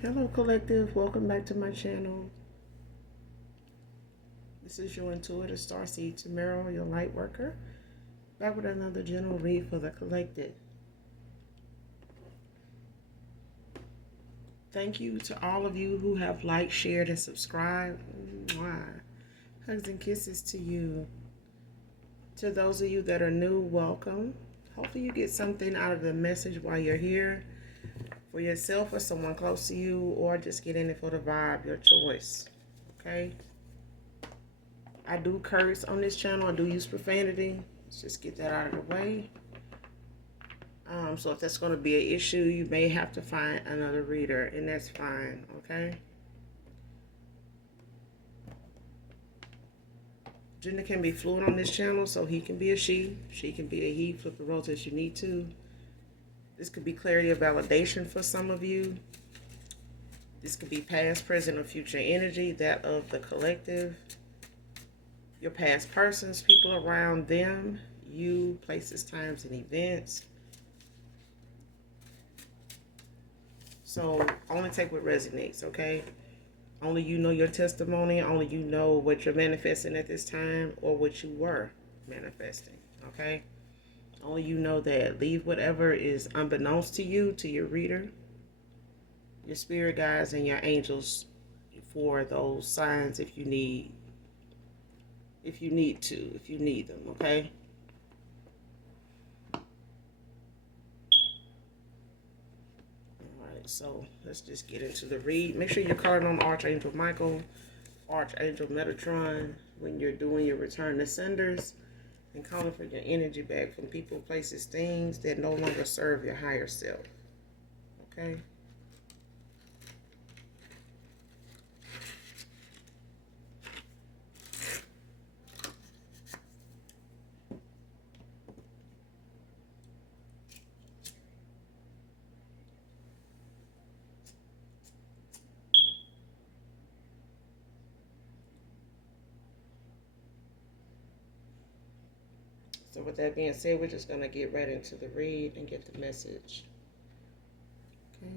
Hello collective, welcome back to my channel. This is your intuitive starseed Tamara, your light worker, back with another general read for the collective. Thank you to all of you who have liked, shared, and subscribed. Mwah. Hugs and kisses to you. To those of you that are new, welcome. Hopefully you get something out of the message while you're here for yourself or someone close to you, or just get in it for the vibe, your choice. Okay? I do curse on this channel. I do use profanity. Let's just get that out of the way. So if that's going to be an issue, you may have to find another reader, and that's fine, okay? Gender can be fluid on this channel, so he can be a she can be a he. Flip the roles as you need to. This could be clarity or validation for some of you. This could be past, present, or future energy, that of the collective. Your past persons, people around them, you, places, times, and events. So only take what resonates, okay? Only you know your testimony. Only you know what you're manifesting at this time or what you were manifesting, okay? Only you know that. Leave whatever is unbeknownst to you, to your reader, your spirit guides, and your angels for those signs if you need them, okay? So let's just get into the read. Make sure you're calling on Archangel Michael, Archangel Metatron when you're doing your return to senders, and calling for your energy back from people, places, things that no longer serve your higher self. Okay? So with that being said, we're just going to get right into the read and get the message. Okay.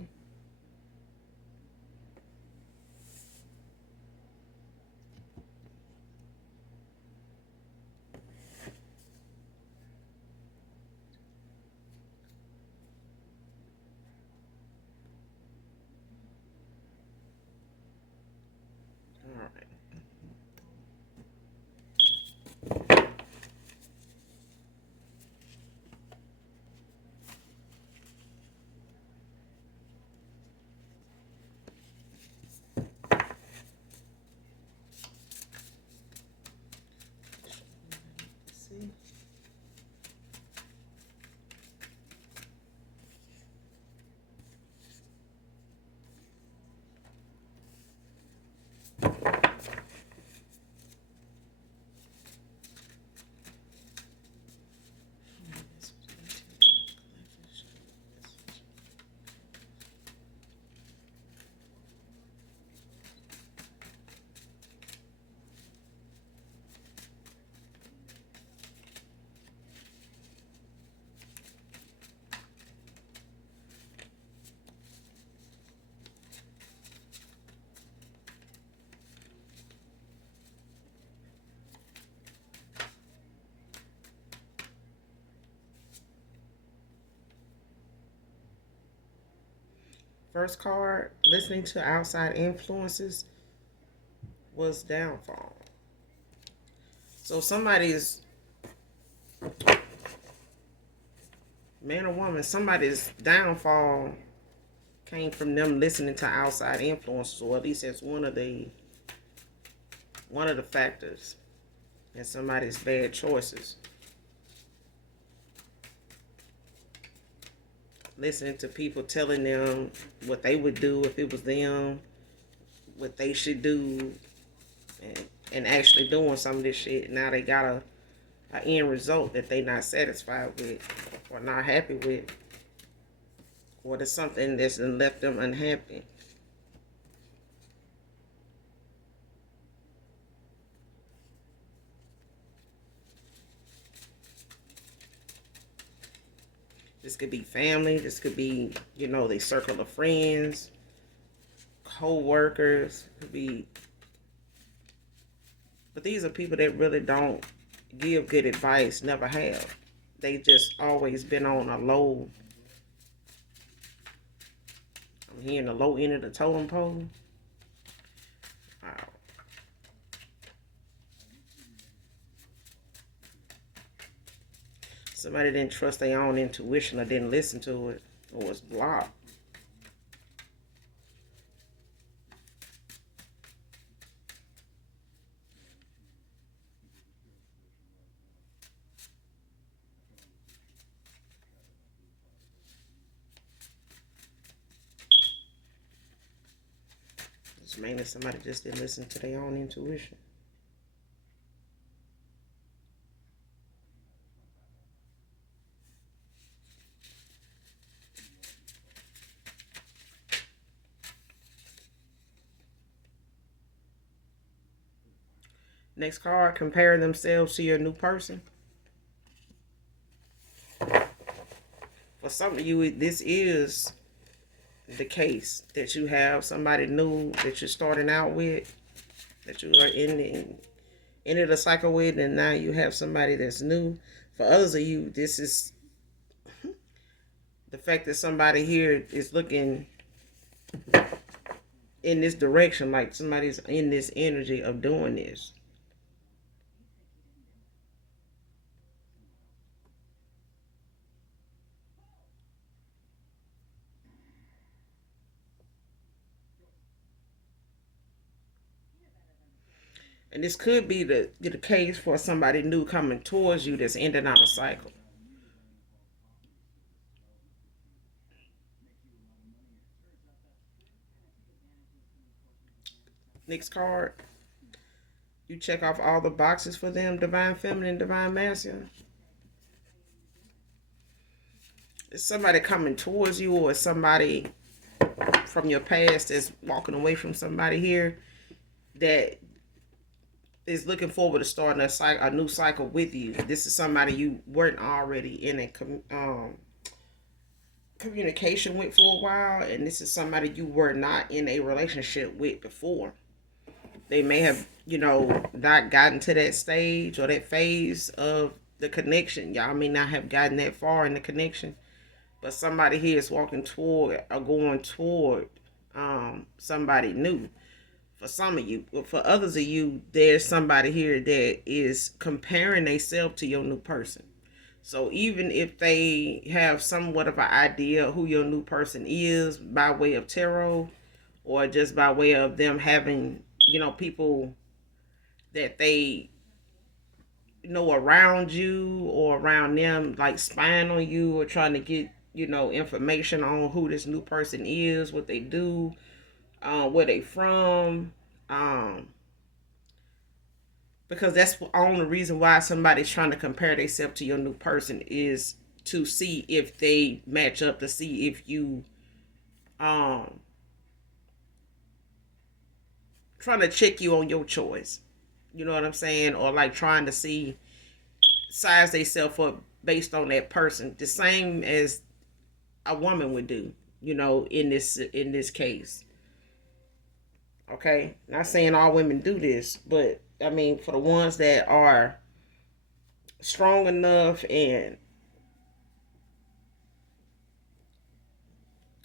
All right. See. First card, listening to outside influences was downfall. So somebody's, man or woman, somebody's downfall came from them listening to outside influences, or at least that's one of the factors in somebody's bad choices. Listening to people telling them what they would do if it was them, what they should do, and actually doing some of this shit. Now they got a end result that they not satisfied with or not happy with, or there's something that's left them unhappy. This could be family. This could be, their circle of friends. co-workers, could be, but these are people that really don't give good advice, never have. They just always been on a low, I'm hearing the low end of the totem pole. Wow. Somebody didn't trust their own intuition or didn't listen to it or was blocked. It's mainly somebody just didn't listen to their own intuition. Next card, compare themselves to your new person. For some of you, this is the case that you have somebody new that you're starting out with, that you are in the cycle with, and now you have somebody that's new. For others of you, this is the fact that somebody here is looking in this direction, like somebody's in this energy of doing this. And this could be the case for somebody new coming towards you that's ending out a cycle. Next card. You check off all the boxes for them, divine feminine, divine masculine. Is somebody coming towards you, or somebody from your past that's walking away from somebody here that is looking forward to starting a new cycle with you? This is somebody you weren't already in a communication with for a while, and this is somebody you were not in a relationship with before. They may have, not gotten to that stage or that phase of the connection. Y'all may not have gotten that far in the connection, but somebody here is walking toward or going toward somebody new. For some of you, but for others of you, there's somebody here that is comparing themselves to your new person. So even if they have somewhat of an idea of who your new person is by way of tarot, or just by way of them having, people that they know around you or around them, like spying on you or trying to get, information on who this new person is, what they do, where they from, because that's the only reason why somebody's trying to compare themselves to your new person, is to see if they match up, to see if you trying to check you on your choice. You know what I'm saying? Or like trying to see, size themselves up based on that person, the same as a woman would do, in this case. Okay, not saying all women do this, but I mean, for the ones that are strong enough and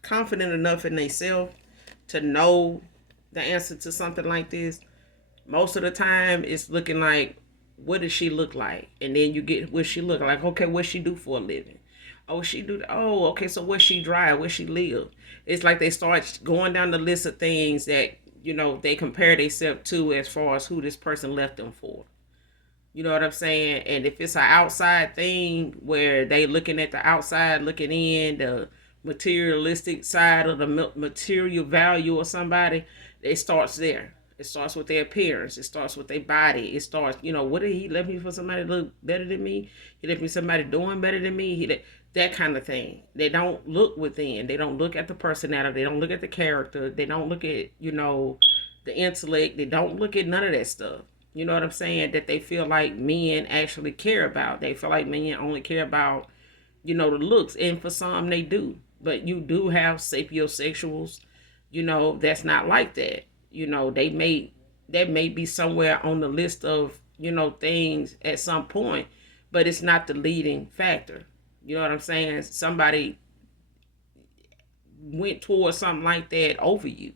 confident enough in themselves to know the answer to something like this, most of the time it's looking like, what does she look like? And then you get what she look like. Okay, what she do for a living? Oh, she do. Oh, okay. So where she drive? Where she live? It's like they start going down the list of things that they compare themselves to as far as who this person left them for. You know what I'm saying? And if it's an outside thing where they looking at the outside, looking in, the materialistic side of the material value of somebody, it starts there. It starts with their appearance. It starts with their body. It starts, what did he left me for? Somebody to look better than me? He left me somebody doing better than me? That kind of thing. They don't look within. They don't look at the personality. They don't look at the character. They don't look at, the intellect. They don't look at none of that stuff. You know what I'm saying? That they feel like men actually care about. They feel like men only care about, the looks. And for some, they do. But you do have sapiosexuals, that's not like that. That may be somewhere on the list of, things at some point, but it's not the leading factor. You know what I'm saying? Somebody went towards something like that over you.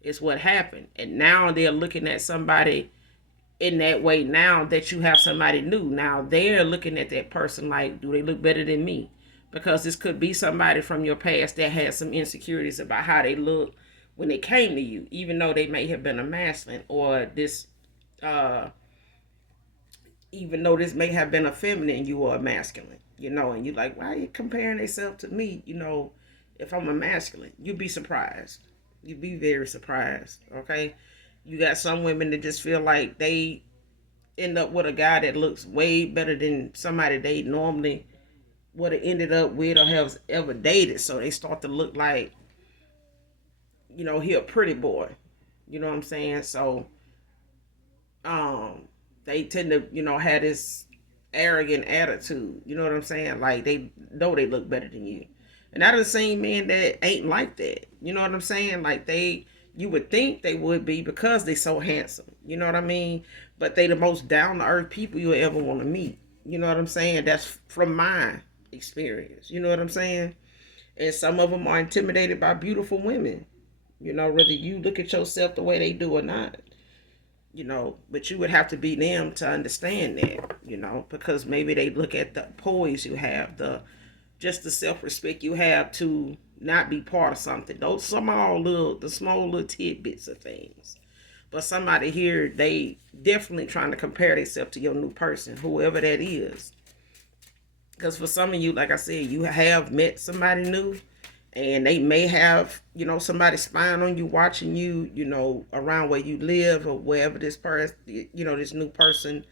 It's what happened. And now they're looking at somebody in that way now that you have somebody new. Now they're looking at that person like, do they look better than me? Because this could be somebody from your past that had some insecurities about how they look when they came to you, even though they may have been a masculine, or this even though this may have been a feminine, you are a masculine, and you're like, why are you comparing yourself to me? If I'm a masculine, you'd be surprised. You'd be very surprised. Okay. You got some women that just feel like they end up with a guy that looks way better than somebody they normally would have ended up with or have ever dated. So they start to look like, he a pretty boy. You know what I'm saying? So they tend to, have this arrogant attitude. You know what I'm saying? Like they know they look better than you. And I done seen men that ain't like that. You know what I'm saying? Like you would think they would be because they so handsome. You know what I mean? But they the most down to earth people you ever want to meet. You know what I'm saying? That's from my experience. You know what I'm saying? And some of them are intimidated by beautiful women. Whether you look at yourself the way they do or not. But you would have to be them to understand that, because maybe they look at the poise you have, just the self-respect you have to not be part of something. Those small little tidbits of things. But somebody here, they definitely trying to compare themselves to your new person, whoever that is. Because for some of you, like I said, you have met somebody new, and they may have, somebody spying on you, watching you, around where you live or wherever this person, this new person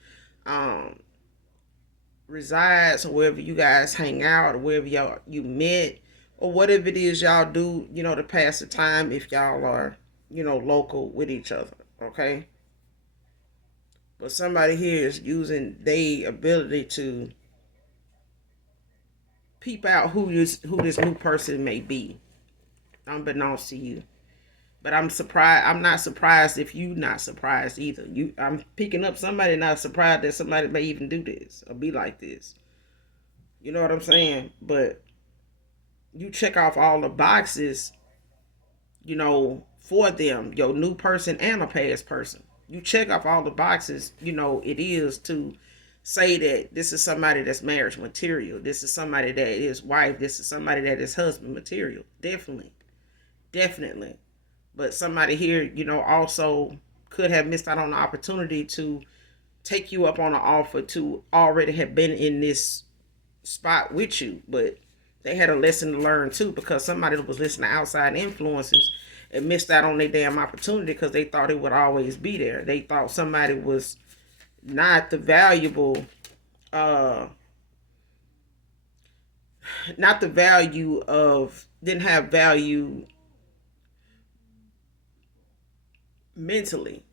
resides, or wherever you guys hang out, or wherever you met, or whatever it is y'all do, to pass the time if y'all are, local with each other, okay? But somebody here is using their ability to peep out who this new person may be, unbeknownst to you. But I'm surprised. I'm not surprised if you not surprised either. I'm picking up somebody not surprised that somebody may even do this or be like this. You know what I'm saying? But you check off all the boxes, for them, your new person and a past person. You check off all the boxes, it is to say that this is somebody that's marriage material. This is somebody that is wife. This is somebody that is husband material. Definitely. Definitely. But somebody here, also could have missed out on the opportunity to take you up on an offer to already have been in this spot with you. But they had a lesson to learn too, because somebody was listening to outside influences and missed out on their damn opportunity because they thought it would always be there. They thought somebody was not the valuable, not the value of, didn't have value mentally,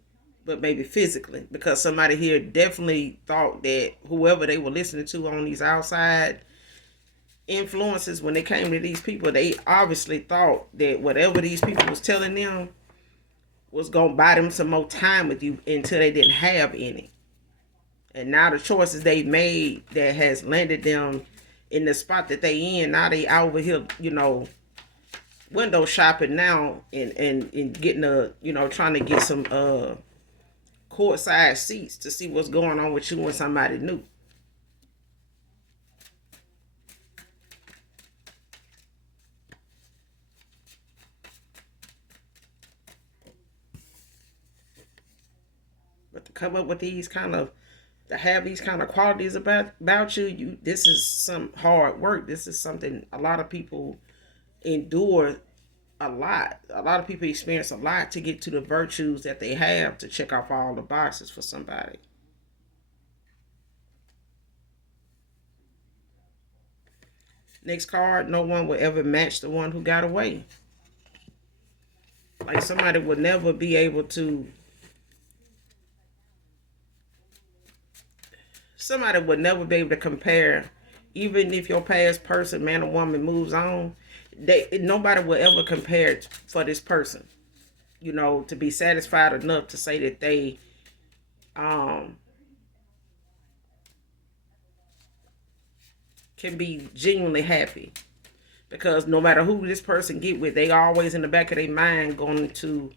but maybe physically, because somebody here definitely thought that whoever they were listening to on these outside influences, when they came to these people, they obviously thought that whatever these people was telling them was gonna buy them some more time with you until they didn't have any. And now the choices they made that has landed them in the spot that they in, now they over here, window shopping now, and getting trying to get some courtside seats to see what's going on with you and somebody new. But to come up with these kind of, to have these kind of qualities about you, this is some hard work. This is something a lot of people endure a lot. A lot of people experience a lot to get to the virtues that they have to check off all the boxes for somebody. Next card, no one will ever match the one who got away. Like somebody would never be able to, somebody would never be able to compare, even if your past person, man or woman, moves on, nobody will ever compare for this person, to be satisfied enough to say that they um can be genuinely happy. Because no matter who this person get with, they always in the back of their mind going to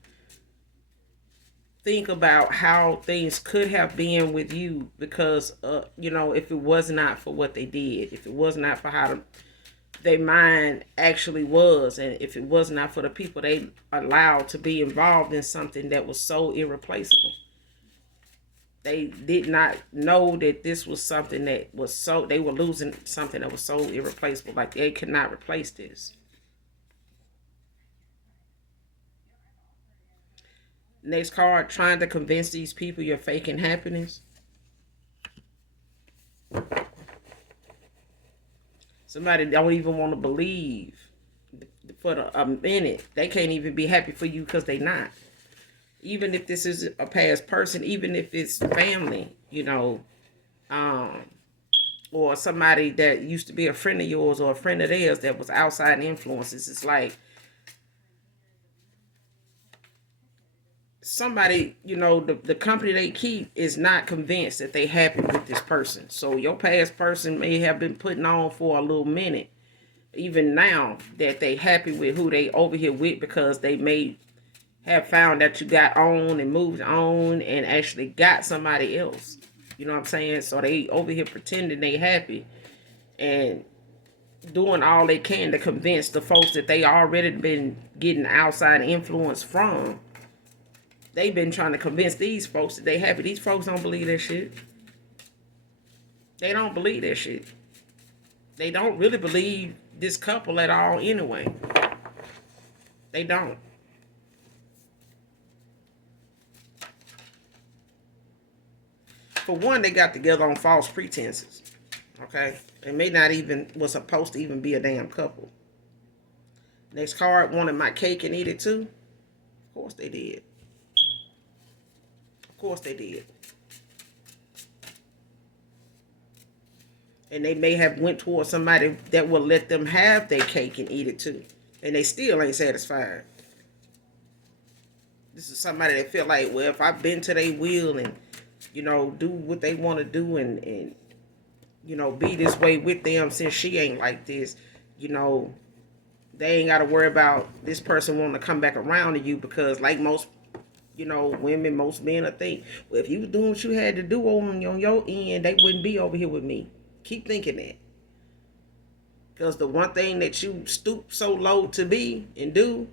think about how things could have been with you, because if it was not for what they did, if it was not for how their mind actually was, and if it was not for the people they allowed to be involved in something that was so irreplaceable. They did not know that this was something that was so, they were losing something that was so irreplaceable. Like, they could not replace this. Next card, trying to convince these people you're faking happiness. Somebody don't even want to believe for a minute. They can't even be happy for you because they not. Even if this is a past person, even if it's family, or somebody that used to be a friend of yours or a friend of theirs that was outside influences. It's like somebody, the company they keep is not convinced that they happy with this person. So your past person may have been putting on for a little minute, even now, that they happy with who they over here with, because they may have found that you got on and moved on and actually got somebody else. You know what I'm saying? So they over here pretending they happy and doing all they can to convince the folks that they already been getting outside influence from. They've been trying to convince these folks that they happy. These folks don't believe that shit. They don't believe that shit. They don't really believe this couple at all anyway. They don't. For one, they got together on false pretenses. Okay? It may not even was supposed to even be a damn couple. Next card, wanted my cake and eat it too. Of course they did. Of course they did. And they may have went towards somebody that will let them have their cake and eat it too. And they still ain't satisfied. This is somebody that feel like, well, if I've been to their will and, do what they want to do and be this way with them, since she ain't like this, they ain't got to worry about this person wanting to come back around to you, because like most, women, most men, I think, well, if you was doing what you had to do on your end, they wouldn't be over here with me. Keep thinking that. Because the one thing that you stoop so low to be and do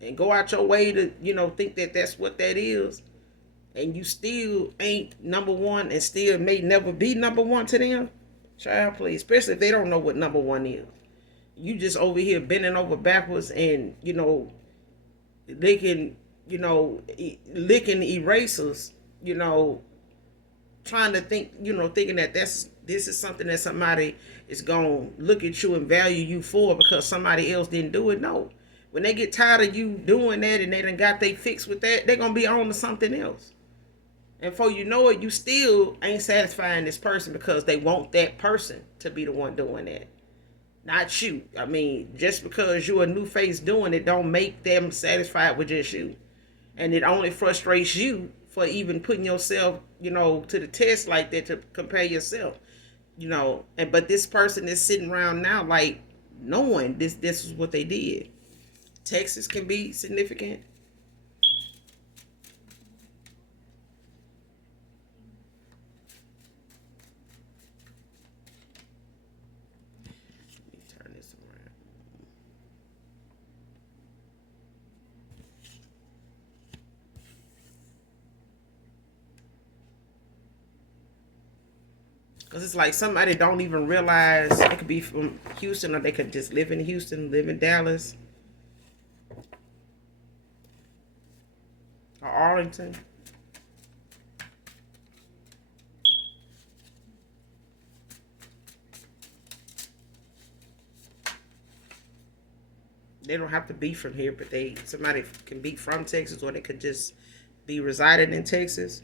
and go out your way to, think that that's what that is, and you still ain't number one and still may never be number one to them, child, please, especially if they don't know what number one is. You just over here bending over backwards and, licking, licking erasers, trying to think, thinking that this is something that somebody is going to look at you and value you for because somebody else didn't do it. No. When they get tired of you doing that and they done got they fix with that, they're going to be on to something else. And before you know it, you still ain't satisfying this person because they want that person to be the one doing that. Not you. I mean, just because you're a new face doing it don't make them satisfied with just you. And it only frustrates you for even putting yourself, to the test like that, to compare yourself. But this person is sitting around now like knowing this is what they did. Texas can be significant. Let me turn this around. Because it's like somebody don't even realize it could be from Houston, or they could just live in Houston, live in Dallas, or Arlington. They don't have to be from here, but somebody can be from Texas, or they could just be residing in Texas.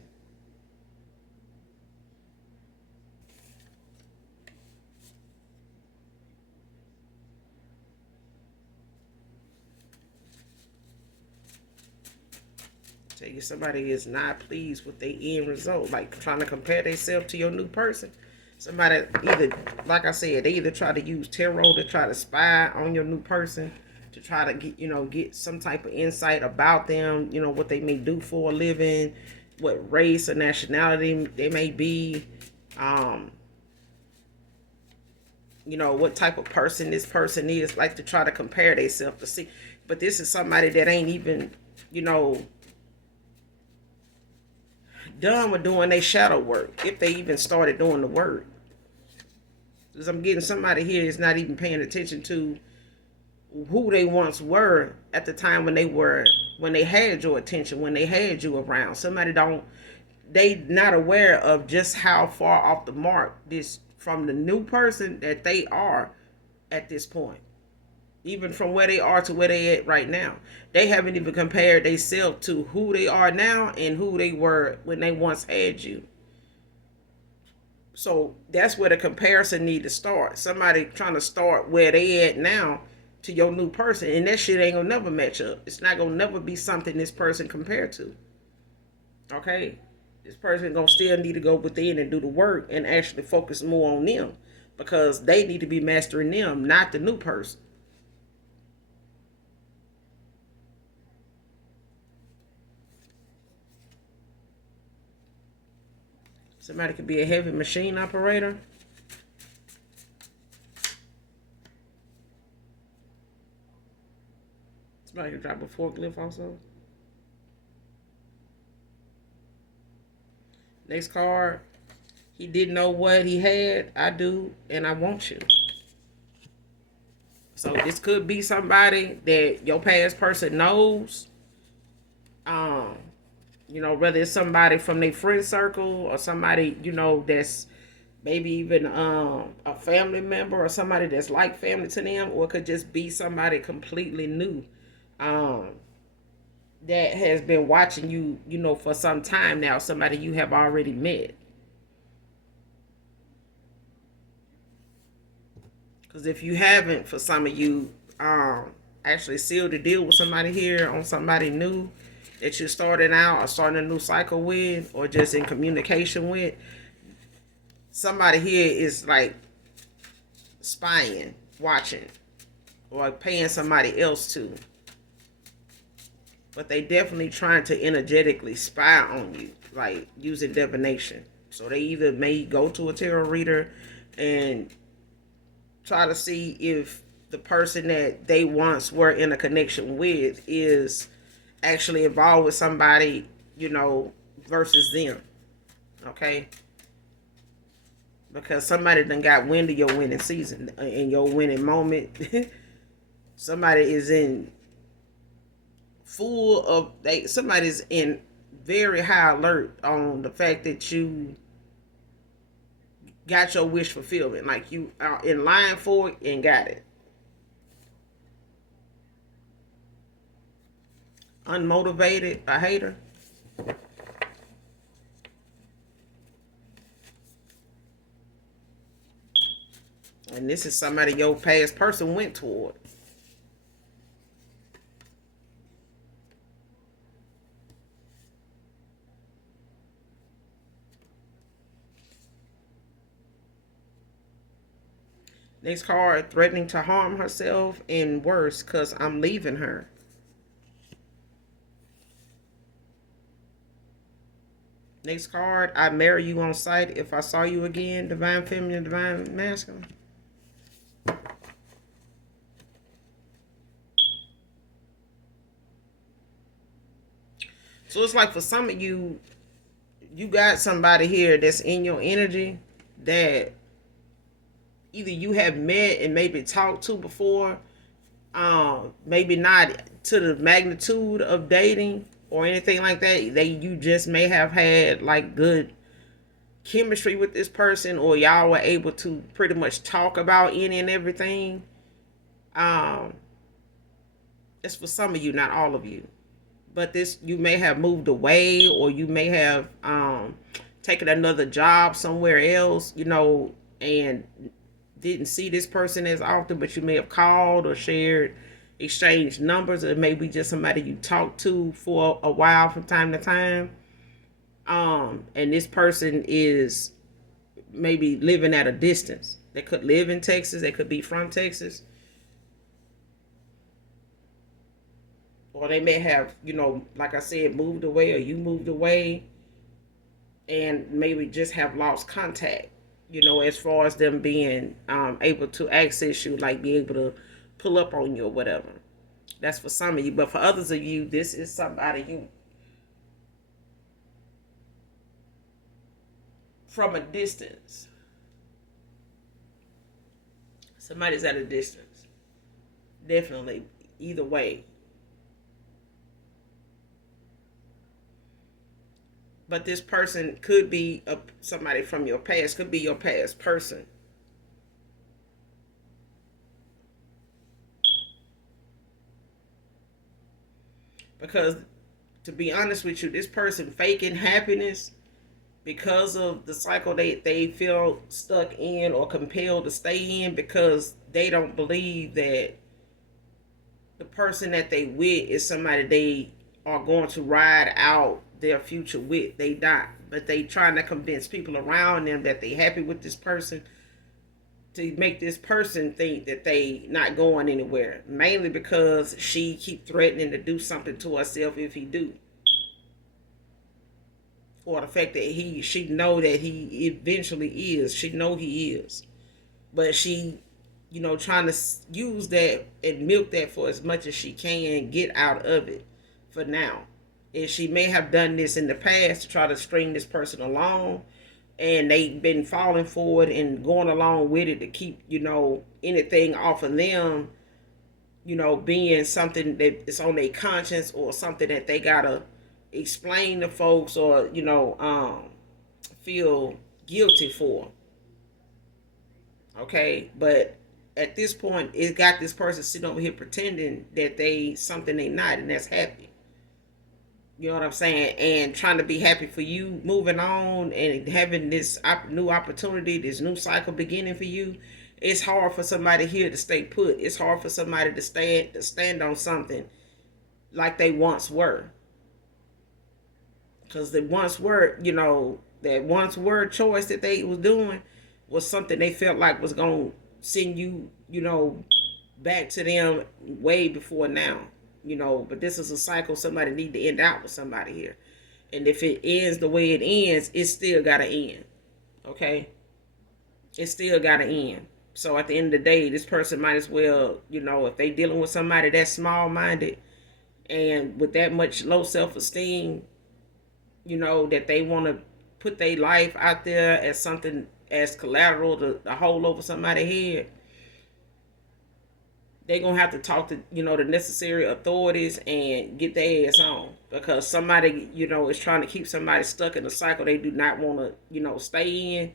Tell you somebody is not pleased with their end result, like trying to compare themselves to your new person. Somebody either, like I said, they either try to use tarot to try to spy on your new person, to try to get some type of insight about them, what they may do for a living, what race or nationality they may be, what type of person this person is, like to try to compare themselves to see. But this is somebody that ain't even, done with doing their shadow work, if they even started doing the work. Because I'm getting somebody here is not even paying attention to who they once were at the time when they had your attention, when they had you around. They not aware of just how far off the mark this from the new person that they are at this point. Even from where they are to where they at right now. They haven't even compared themselves to who they are now and who they were when they once had you. So that's where the comparison need to start. Somebody trying to start where they at now to your new person, and that shit ain't gonna never match up. It's not gonna never be something this person compared to. Okay? This person gonna still need to go within and do the work and actually focus more on them, because they need to be mastering them, not the new person. Somebody could be a heavy machine operator. Somebody could drive a forklift also. Next card. He didn't know what he had. I do, and I want you. So this could be somebody that your past person knows. Whether it's somebody from their friend circle or somebody, that's maybe even a family member or somebody that's like family to them, or it could just be somebody completely new that has been watching you, for some time now, somebody you have already met. Because if you haven't, for some of you, actually sealed the deal with somebody here on somebody new that you're starting out or starting a new cycle with, or just in communication with, somebody here is like spying, watching, or paying somebody else to. But they definitely trying to energetically spy on you, like using divination. So they either may go to a tarot reader and try to see if the person that they once were in a connection with is actually involved with somebody, versus them. Okay? Because somebody done got wind of your winning season and your winning moment. Somebody is in somebody's in very high alert on the fact that you got your wish fulfillment. Like you are in line for it and got it. Unmotivated, a hater. And this is somebody your past person went toward. Next card, threatening to harm herself and worse because I'm leaving her. Next card, I marry you on sight if I saw you again. Divine feminine, divine masculine. So it's like for some of you, you got somebody here that's in your energy that either you have met and maybe talked to before, maybe not to the magnitude of dating or anything like that. You just may have had like good chemistry with this person, or y'all were able to pretty much talk about any and everything. It's for some of you, not all of you. But this, you may have moved away, or you may have taken another job somewhere else, and didn't see this person as often, but you may have called or shared, exchange numbers, or maybe just somebody you talk to for a while from time to time. And this person is maybe living at a distance. They could live in Texas, they could be from Texas, or they may have, like I said, moved away, or you moved away, and maybe just have lost contact, as far as them being able to access you, like be able to pull up on you or whatever. That's for some of you. But for others of you, this is somebody you from a distance. Somebody's at a distance. Definitely. Either way. But this person could be somebody from your past, could be your past person. Because to be honest with you, this person faking happiness because of the cycle they feel stuck in or compelled to stay in, because they don't believe that the person that they with is somebody they are going to ride out their future with. They not, but they trying to convince people around them that they happy with this person, to make this person think that they not going anywhere, mainly because she keep threatening to do something to herself if he do, or the fact that she know that he eventually is, she know he is, but she trying to use that and milk that for as much as she can, get out of it for now. And she may have done this in the past to try to string this person along, and they've been falling for it and going along with it to keep anything off of them, being something that is on their conscience, or something that they gotta explain to folks, or feel guilty for. Okay, but at this point, it got this person sitting over here pretending that they something they not, and that's happy. You know what I'm saying? And trying to be happy for you, moving on and having this new opportunity, this new cycle beginning for you. It's hard for somebody here to stay put. It's hard for somebody to stand on something like they once were. Because the once were, that once were choice that they was doing was something they felt like was going to send you, back to them way before now. But this is a cycle somebody need to end out with somebody here. And if it ends the way it ends, it still got to end. Okay? It still got to end. So at the end of the day, this person might as well, if they dealing with somebody that's small-minded and with that much low self-esteem, that they want to put their life out there as something, as collateral to hold over somebody's head, they're going to have to talk to, the necessary authorities and get their ass on. Because somebody, is trying to keep somebody stuck in a cycle they do not want to, stay in.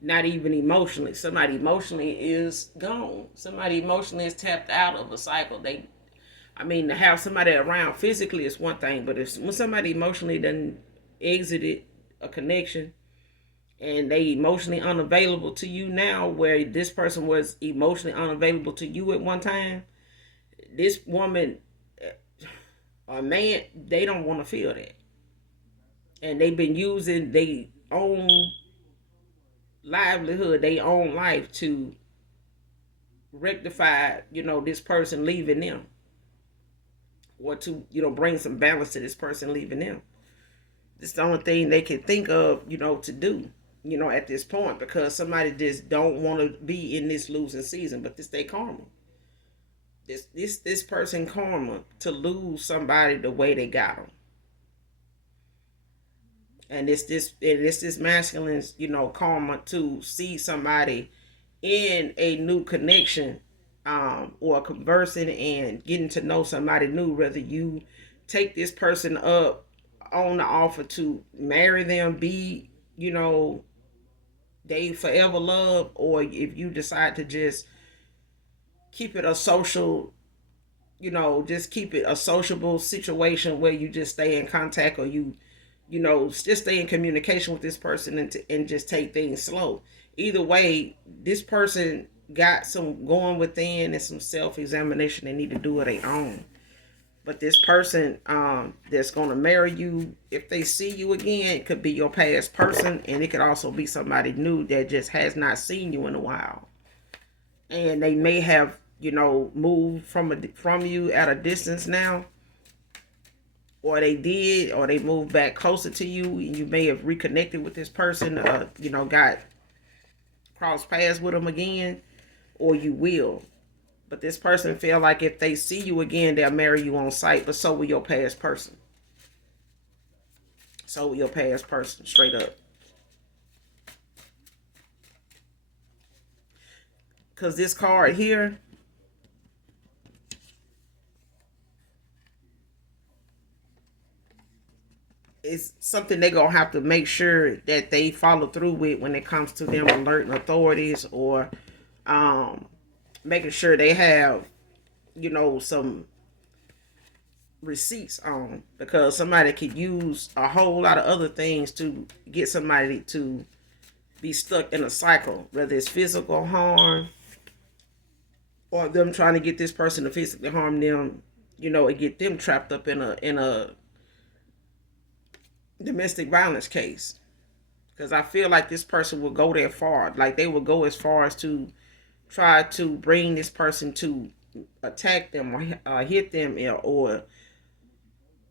Not even emotionally. Somebody emotionally is gone. Somebody emotionally is tapped out of a cycle. To have somebody around physically is one thing, but when somebody emotionally done exited a connection and they emotionally unavailable to you now, where this person was emotionally unavailable to you at one time, this woman or man, they don't want to feel that. And they've been using their own livelihood, their own life to rectify, this person leaving them. Or to, bring some balance to this person leaving them. It's the only thing they can think of, to do, at this point, because somebody just don't want to be in this losing season. But this they karma. This person karma to lose somebody the way they got them. And it's this masculine's, karma to see somebody in a new connection, or conversing and getting to know somebody new. Whether you take this person up on the offer to marry them, be, they forever love, or if you decide to just keep it a social, just keep it a sociable situation where you just stay in contact, or you just stay in communication with this person, and just take things slow. Either way, this person got some going within and some self-examination they need to do of their own. But this person that's going to marry you, if they see you again, it could be your past person, and it could also be somebody new that just has not seen you in a while. And they may have, moved from you at a distance now, or they did, or they moved back closer to you, and you may have reconnected with this person, got crossed paths with them again, or you will. But this person feel like if they see you again, they'll marry you on sight, but so will your past person. So will your past person, straight up. Because this card here, is something they're going to have to make sure that they follow through with when it comes to them alerting authorities, or making sure they have, some receipts on, because somebody could use a whole lot of other things to get somebody to be stuck in a cycle, whether it's physical harm or them trying to get this person to physically harm them, and get them trapped up in a domestic violence case. Because I feel like this person will go that far. Like they will go as far as to try to bring this person to attack them, or hit them, or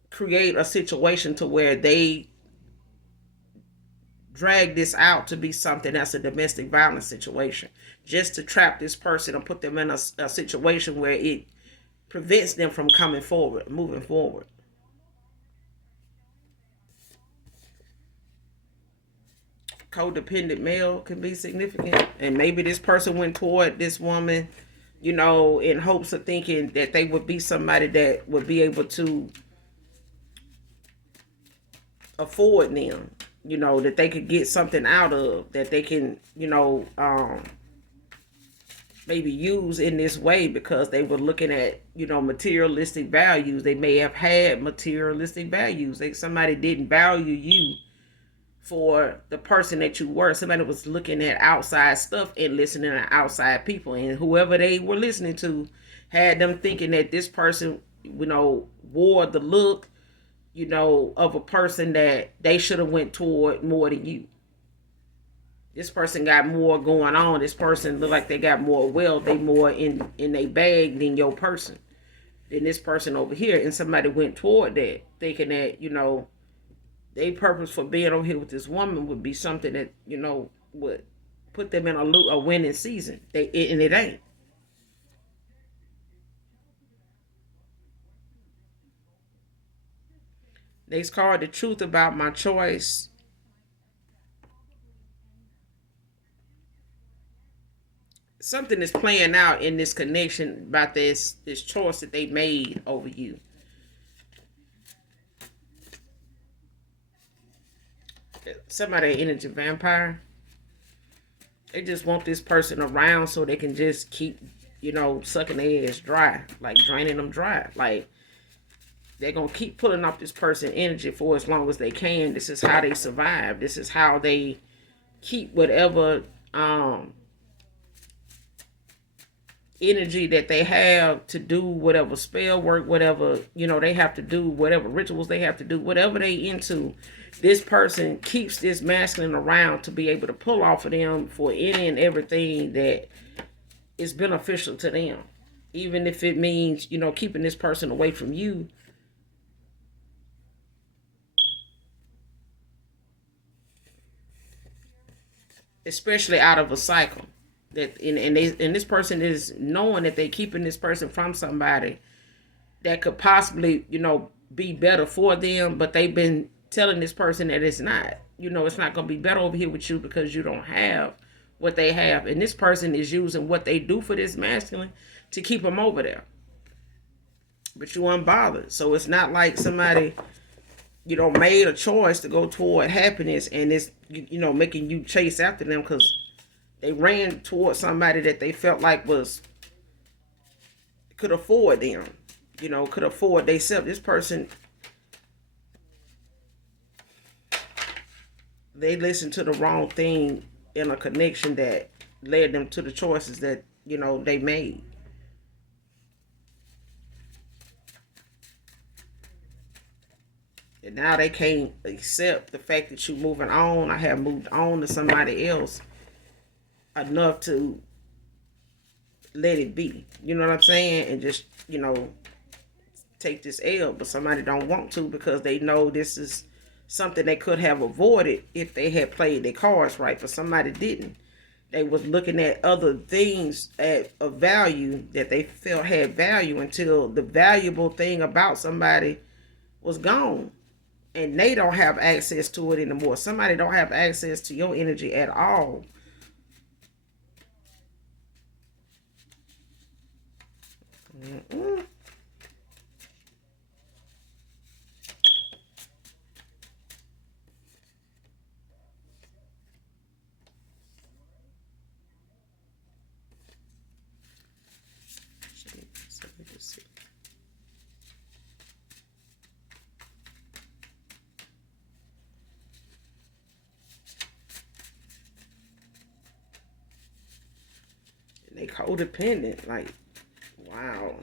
create a situation to where they drag this out to be something that's a domestic violence situation, just to trap this person and put them in a situation where it prevents them from moving forward. Codependent male can be significant, and maybe this person went toward this woman, in hopes of thinking that they would be somebody that would be able to afford them, that they could get something out of, that they can, maybe use in this way, because they were looking at, materialistic values. They may have had materialistic values. Somebody didn't value you for the person that you were. Somebody was looking at outside stuff and listening to outside people, and whoever they were listening to had them thinking that this person, wore the look, of a person that they should have went toward more than you. This person got more going on. This person look like they got more wealth. They more in their bag than your person, than this person over here. And somebody went toward that, thinking that, their purpose for being over here with this woman would be something that, would put them in a winning season. And it ain't. Next card, the truth about my choice. Something is playing out in this connection about this choice that they made over you. Somebody energy vampire. They just want this person around so they can just keep, sucking their ass dry, like draining them dry. Like they're gonna keep pulling off this person energy for as long as they can. This is how they survive. This is how they keep whatever energy that they have to do whatever spell work, whatever they have to do, whatever rituals they have to do, whatever they into. This person keeps this masculine around to be able to pull off of them for any and everything that is beneficial to them, even if it means keeping this person away from you. Especially out of a cycle. And this person is knowing that they're keeping this person from somebody that could possibly, be better for them, but they've been telling this person that it's not. It's not going to be better over here with you because you don't have what they have. And this person is using what they do for this masculine to keep them over there. But you unbothered. So it's not like somebody, made a choice to go toward happiness and it's, making you chase after them because they ran towards somebody that they felt like could afford them, could afford themselves. This person, they listened to the wrong thing in a connection that led them to the choices that they made. And now they can't accept the fact that you moving on. I have moved on to somebody else enough to let it be. You know what I'm saying? And just, take this L. But somebody don't want to because they know this is something they could have avoided if they had played their cards right. But somebody didn't. They was looking at other things of value that they felt had value until the valuable thing about somebody was gone. And they don't have access to it anymore. Somebody don't have access to your energy at all. Mm-mm. They codependent. Like, wow.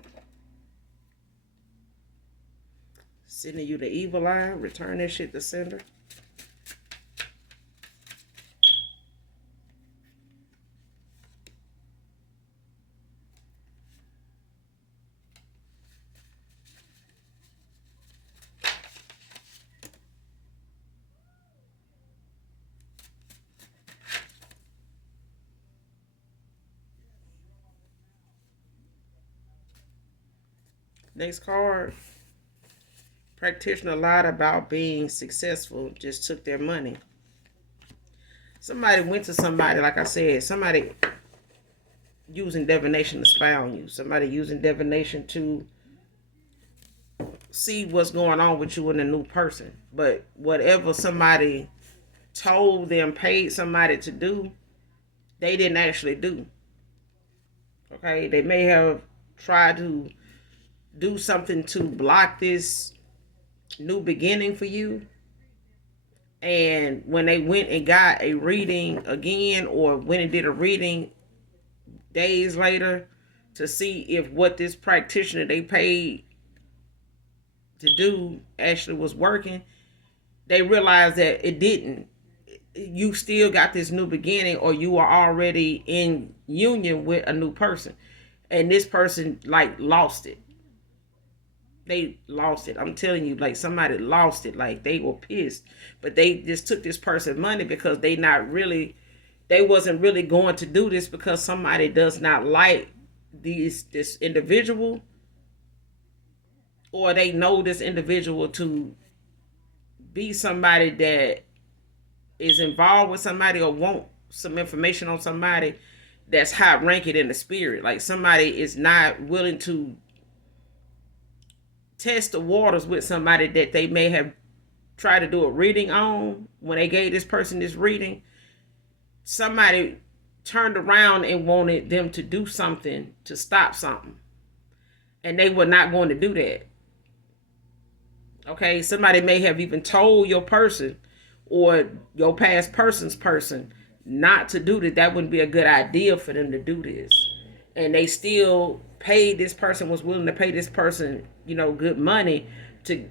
Sending you the evil eye. Return that shit to sender. Next card. Practitioner lied about being successful. Just took their money. Somebody went to somebody, like I said, somebody using divination to spy on you. Somebody using divination to see what's going on with you and a new person. But whatever somebody told them, paid somebody to do, they didn't actually do. Okay? They may have tried to do something to block this new beginning for you. And when they went and got a reading again, or went and did a reading days later to see if what this practitioner they paid to do actually was working, they realized that it didn't. You still got this new beginning, or you are already in union with a new person. And this person like lost it. They lost it. I'm telling you, like somebody lost it. Like they were pissed. But they just took this person money because they wasn't really going to do this because somebody does not like this individual, or they know this individual to be somebody that is involved with somebody or want some information on somebody that's high ranking in the spirit. Like somebody is not willing to test the waters with somebody that they may have tried to do a reading on. When they gave this person this reading, somebody turned around and wanted them to do something to stop something, and they were not going to do that. Okay, somebody may have even told your person or your past person's person not to do this. That wouldn't be a good idea for them to do this. And they still paid this person, was willing to pay this person, good money to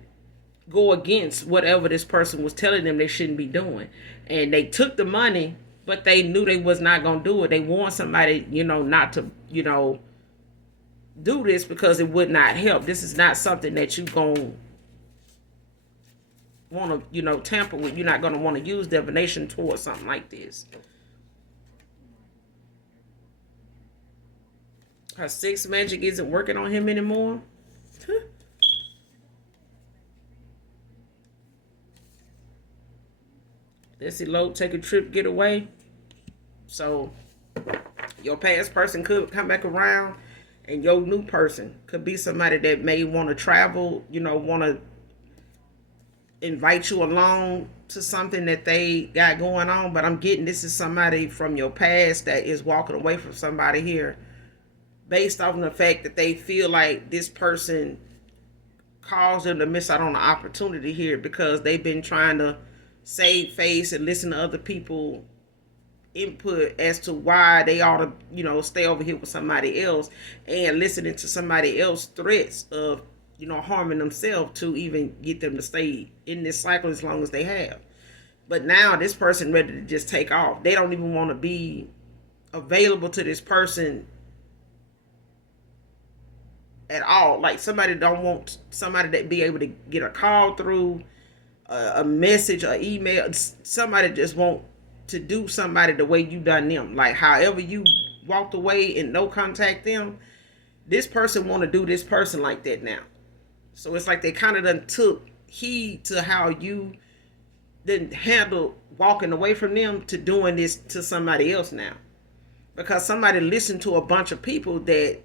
go against whatever this person was telling them they shouldn't be doing. And they took the money, but they knew they was not going to do it. They want somebody, not to, do this because it would not help. This is not something that you going to want to, tamper with. You're not going to want to use divination towards something like this. Her sixth magic isn't working on him anymore. Let's elope, take a trip, get away. So your past person could come back around, and your new person could be somebody that may want to travel, want to invite you along to something that they got going on. But I'm getting this is somebody from your past that is walking away from somebody here based off of the fact that they feel like this person caused them to miss out on the opportunity here because they've been trying to save face and listen to other people input as to why they ought to, stay over here with somebody else, and listening to somebody else's threats of, harming themselves to even get them to stay in this cycle as long as they have. But now this person ready to just take off. They don't even want to be available to this person at all. Like, somebody don't want somebody that be able to get a call through, a message, or email. Somebody just want to do somebody the way you done them. Like, however you walked away and no contact them, this person want to do this person like that now. So it's like they kind of done took heed to how you didn't handle walking away from them to doing this to somebody else now. Because somebody listened to a bunch of people that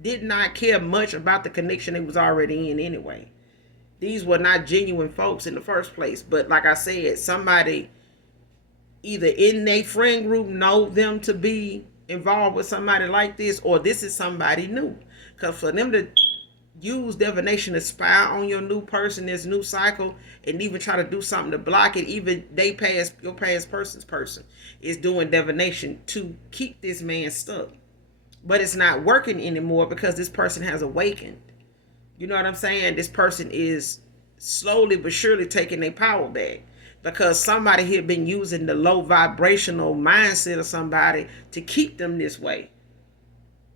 did not care much about the connection they was already in anyway. These were not genuine folks in the first place. But like I said, somebody either in their friend group know them to be involved with somebody like this, or this is somebody new. Because for them to use divination to spy on your new person, this new cycle, and even try to do something to block it, even your past person's person is doing divination to keep this man stuck. But it's not working anymore because this person has awakened. You know what I'm saying? This person is slowly but surely taking their power back, because somebody here been using the low vibrational mindset of somebody to keep them this way,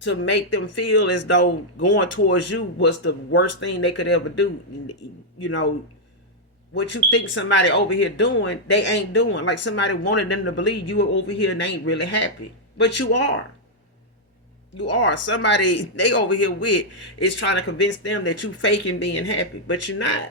to make them feel as though going towards you was the worst thing they could ever do. What you think somebody over here doing, they ain't doing. Like, somebody wanted them to believe you were over here and they ain't really happy. But you are. You are. Somebody they over here with is trying to convince them that you faking being happy, but you're not.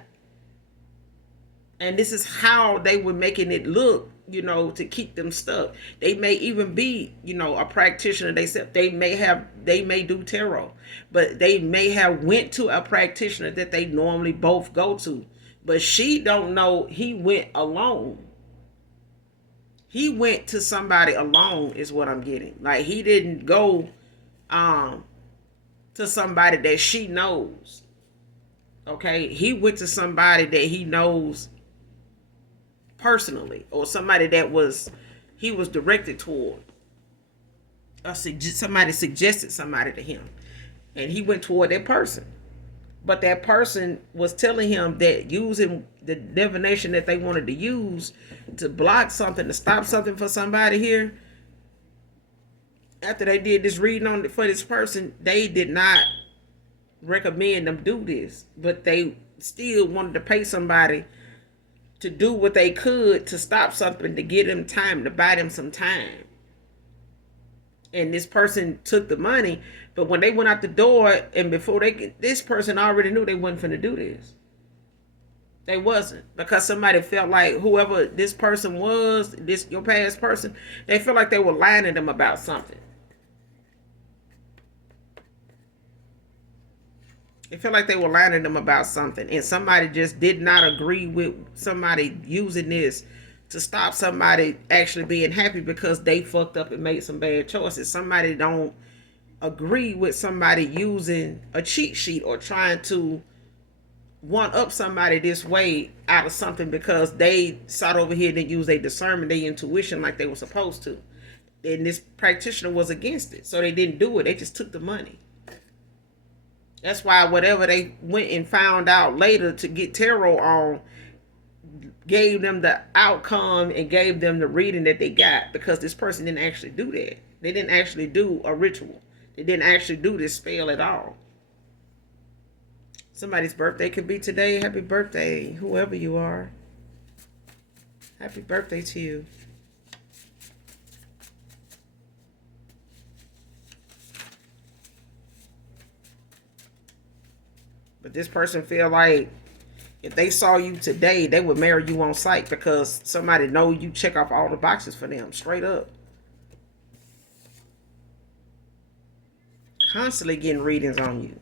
And this is how they were making it look, to keep them stuck. They may even be, a practitioner. They may do tarot, but they may have went to a practitioner that they normally both go to. But she don't know he went alone. He went to somebody alone is what I'm getting. Like, he didn't go to somebody that she knows. Okay? He went to somebody that he knows personally, or somebody that he was directed toward. Somebody suggested somebody to him, and he went toward that person. But that person was telling him that using the divination that they wanted to use to block something, to stop something for somebody here, after they did this reading on for this person, they did not recommend them do this, but they still wanted to pay somebody to do what they could to stop something, to get them time, to buy them some time. And this person took the money, but when they went out the door, and before this person already knew they wasn't finna do this. They wasn't, because somebody felt like whoever this person was, your past person, they felt like they were lying to them about something. They felt like they were lying to them about something, and somebody just did not agree with somebody using this to stop somebody actually being happy because they fucked up and made some bad choices. Somebody don't agree with somebody using a cheat sheet or trying to one up somebody this way out of something because they sat over here and didn't use their discernment, their intuition like they were supposed to. And this practitioner was against it, so they didn't do it. They just took the money. That's why whatever they went and found out later to get tarot on gave them the outcome and gave them the reading that they got, because this person didn't actually do that. They didn't actually do a ritual. They didn't actually do this spell at all. Somebody's birthday could be today. Happy birthday, whoever you are. Happy birthday to you. But this person feel like if they saw you today, they would marry you on sight because somebody know you check off all the boxes for them, straight up. Constantly getting readings on you.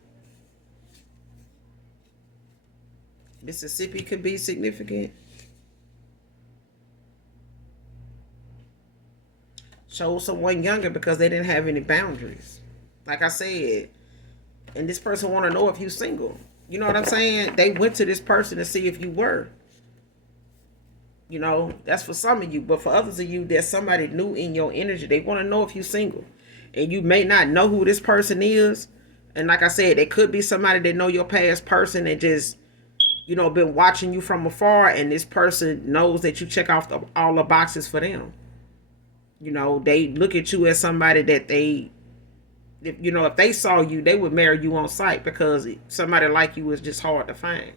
Mississippi could be significant. Chose someone younger because they didn't have any boundaries. Like I said, and this person want to know if you're single. You know what I'm saying? They went to this person to see if you were. You know, that's for some of you. But for others of you, there's somebody new in your energy. They want to know if you're single. And you may not know who this person is. And like I said, it could be somebody that know your past person and just, you know, been watching you from afar. And this person knows that you check off all the boxes for them. You know, they look at you as somebody that if they saw you, they would marry you on sight, because somebody like you is just hard to find.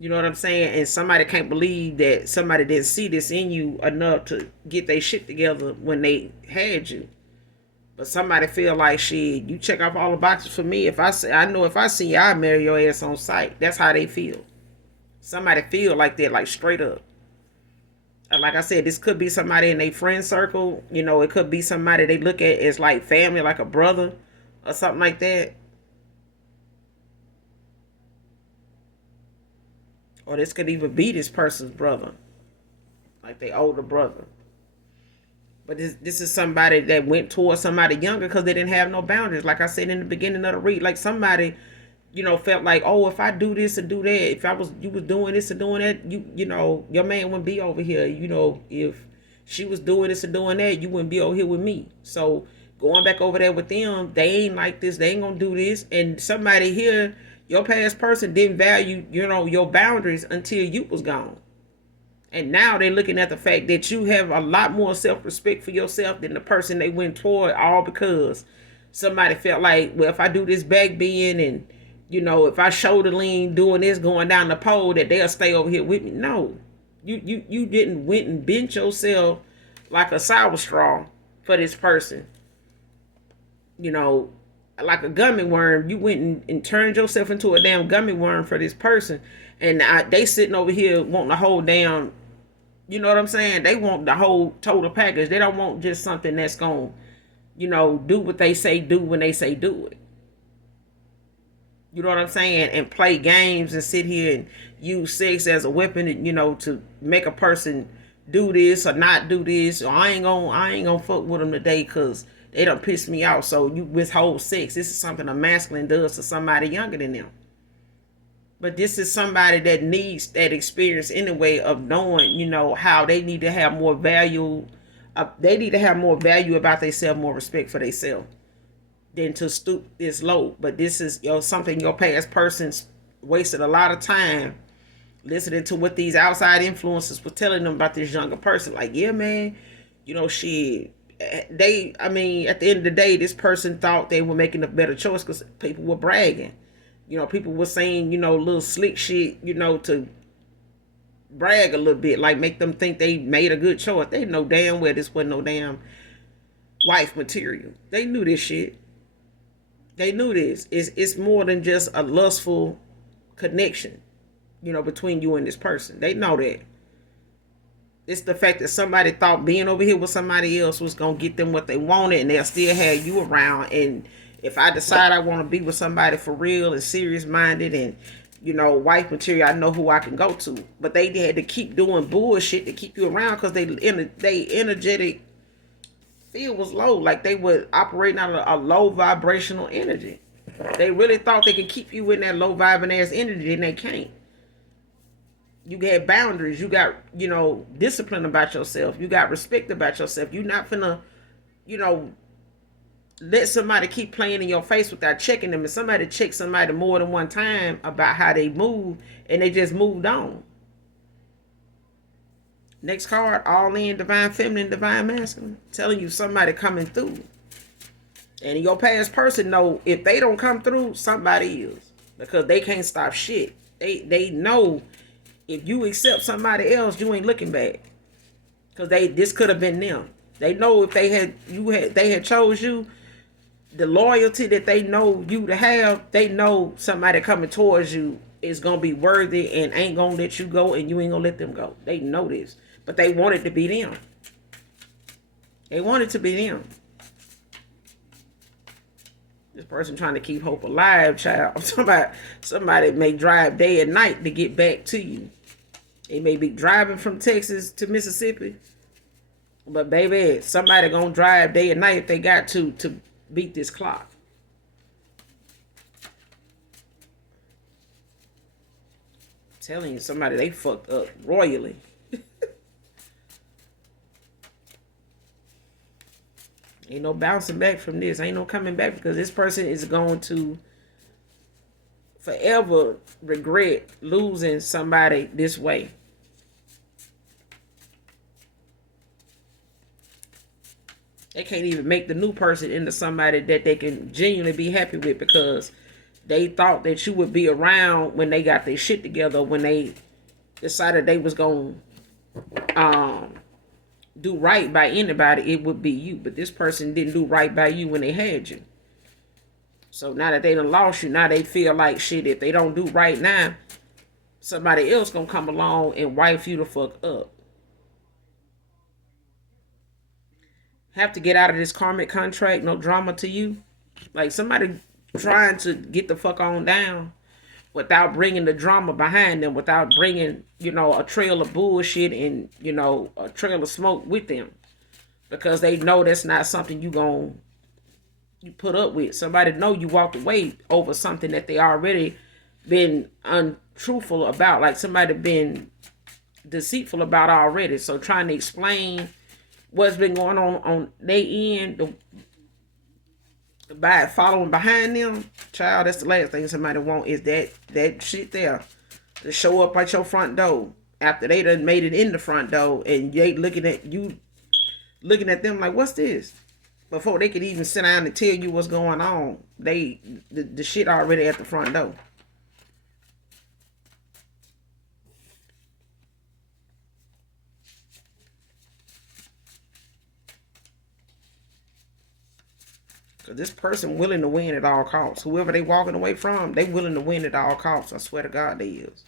You know what I'm saying? And somebody can't believe that somebody didn't see this in you enough to get their shit together when they had you. But somebody feel like, shit, you check off all the boxes for me. I know if I see you, I'll marry your ass on sight. That's how they feel. Somebody feel like that, like straight up. And like I said, this could be somebody in their friend circle. You know, it could be somebody they look at as like family, like a brother or something like that. Or this could even be this person's brother, like their older brother. But this is somebody that went towards somebody younger because they didn't have no boundaries. Like I said in the beginning of the read, like somebody, you know, felt like, oh, if I do this and do that, if you was doing this and doing that, you know, your man wouldn't be over here. You know, if she was doing this and doing that, you wouldn't be over here with me. So going back over there with them, they ain't like this. They ain't gonna do this. And somebody here, your past person didn't value, you know, your boundaries until you was gone. And now they're looking at the fact that you have a lot more self-respect for yourself than the person they went toward, all because somebody felt like, well, if I do this back bend and, you know, if I shoulder lean doing this, going down the pole, that they'll stay over here with me. No, you didn't went and bent yourself like a sour straw for this person. You know, like a gummy worm, you went and turned yourself into a damn gummy worm for this person. And they sitting over here wanting the whole damn, you know what I'm saying? They want the whole total package. They don't want just something that's going to, you know, do what they say do when they say do it. You know what I'm saying? And play games and sit here and use sex as a weapon, you know, to make a person do this or not do this. Or I ain't gonna fuck with them today because they done piss me off. So you withhold sex. This is something a masculine does to somebody younger than them. But this is somebody that needs that experience anyway of knowing, you know, how they need to have more value. They need to have more value about themselves, more respect for themselves, than to stoop this low. But this is, you know, something your past persons wasted a lot of time listening to what these outside influences were telling them about this younger person. Like, yeah, man, you know, shit. At the end of the day, this person thought they were making a better choice because people were bragging. You know, people were saying, you know, little slick shit, you know, to brag a little bit, like make them think they made a good choice. They know damn well this wasn't no damn wife material. They knew this shit. They knew this. It's more than just a lustful connection, you know, between you and this person. They know that. It's the fact that somebody thought being over here with somebody else was going to get them what they wanted, and they'll still have you around. And if I decide I want to be with somebody for real and serious minded and, you know, wife material, I know who I can go to. But they had to keep doing bullshit to keep you around because they energetic field was low. Like they were operating out of a low vibrational energy. They really thought they could keep you in that low vibing ass energy, and they can't. You got boundaries. You got, you know, discipline about yourself. You got respect about yourself. You're not finna, you know, let somebody keep playing in your face without checking them. And somebody checked somebody more than one time about how they move, and they just moved on. Next card, all in, divine feminine, divine masculine. Telling you somebody coming through. And your past person know if they don't come through, somebody is. Because they can't stop shit. They know if you accept somebody else, you ain't looking back. Because this could have been them. They know if they had chose you, the loyalty that they know you to have, they know somebody coming towards you is going to be worthy and ain't going to let you go, and you ain't going to let them go. They know this. But they want it to be them. They want it to be them. This person trying to keep hope alive, child. Somebody may drive day and night to get back to you. They may be driving from Texas to Mississippi. But baby, somebody gonna drive day and night if they got to beat this clock. I'm telling you, somebody, they fucked up royally. Ain't no bouncing back from this. Ain't no coming back, because this person is going to forever regret losing somebody this way. They can't even make the new person into somebody that they can genuinely be happy with, because they thought that you would be around when they got their shit together, when they decided they was going to do right by anybody, it would be you. But this person didn't do right by you when they had you. So now that they done lost you, now they feel like shit, if they don't do right now, somebody else gonna come along and wipe you the fuck up. Have to get out of this karmic contract, no drama to you. Like somebody trying to get the fuck on down without bringing the drama behind them, without bringing, a trail of bullshit and, a trail of smoke with them. Because they know that's not something you put up with. Somebody know you walked away over something that they already been untruthful about, like somebody been deceitful about already. So trying to explain what's been going on their end, by following behind them, child, that's the last thing somebody want, is that shit there to show up at your front door after they done made it in the front door, and they looking at you, looking at them like, what's this? Before they could even sit down and tell you what's going on, the shit already at the front door. Cause this person willing to win at all costs. Whoever they walking away from, they willing to win at all costs. I swear to God, they is.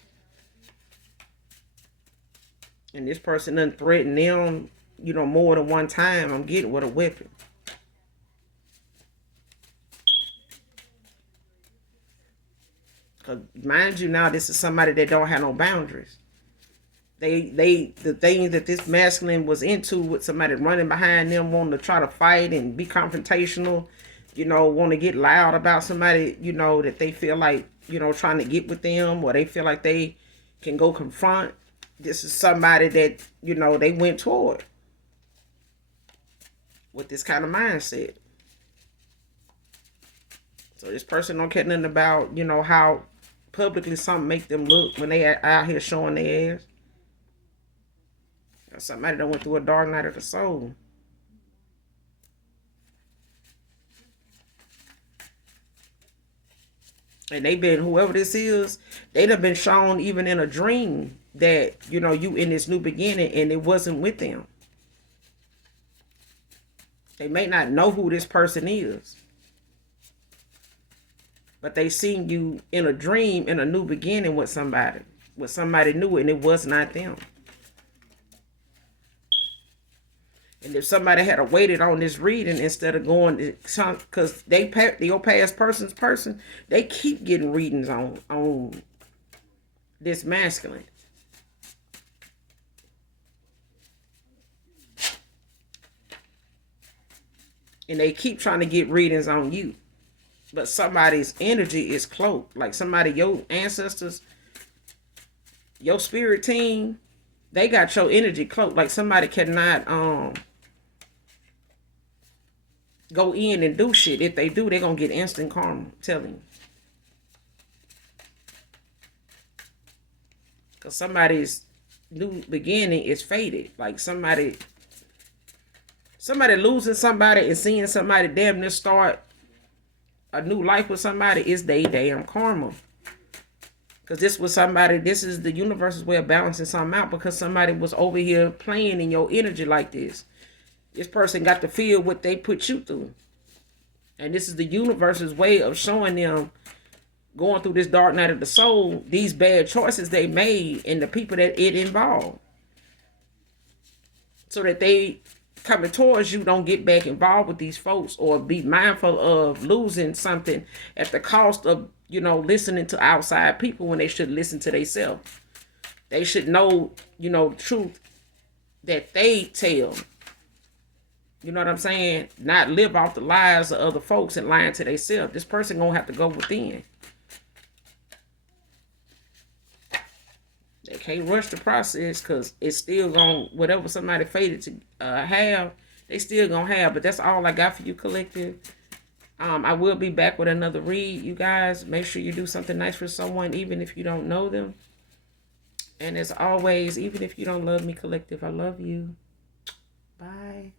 And this person done threatened them, more than one time. I'm getting with a weapon. Cause mind you, now this is somebody that don't have no boundaries. The things that this masculine was into, with somebody running behind them, wanting to try to fight and be confrontational, want to get loud about somebody, that they feel like, trying to get with them, or they feel like they can go confront. This is somebody that, they went toward with this kind of mindset. So this person don't care nothing about, how publicly something make them look when they out here showing their ass. Somebody that went through a dark night of the soul. And they been, whoever this is, they done been shown even in a dream that, you in this new beginning, and it wasn't with them. They may not know who this person is, but they seen you in a dream, in a new beginning with somebody new, and it was not them. And if somebody had waited on this reading instead of going to, because your past person, they keep getting readings on this masculine. And they keep trying to get readings on you. But somebody's energy is cloaked. Like somebody, your ancestors, your spirit team, they got your energy cloaked. Like somebody cannot go in and do shit. If they do, they're going to get instant karma. I'm telling you. Because somebody's new beginning is faded. Like somebody losing somebody and seeing somebody damn near start a new life with somebody is their damn karma. Because this is the universe's way of balancing something out, because somebody was over here playing in your energy like this. This person got to feel what they put you through. And this is the universe's way of showing them, going through this dark night of the soul, these bad choices they made and the people that it involved. So that they coming towards you don't get back involved with these folks, or be mindful of losing something at the cost of, listening to outside people when they should listen to themselves. They should know, the truth that they tell. You know what I'm saying? Not live off the lies of other folks and lying to themselves. This person gonna have to go within. They can't rush the process, because it's still gonna, whatever somebody fated to have, they still gonna have. But that's all I got for you, collective. I will be back with another read, you guys. Make sure you do something nice for someone, even if you don't know them. And as always, even if you don't love me, collective, I love you. Bye.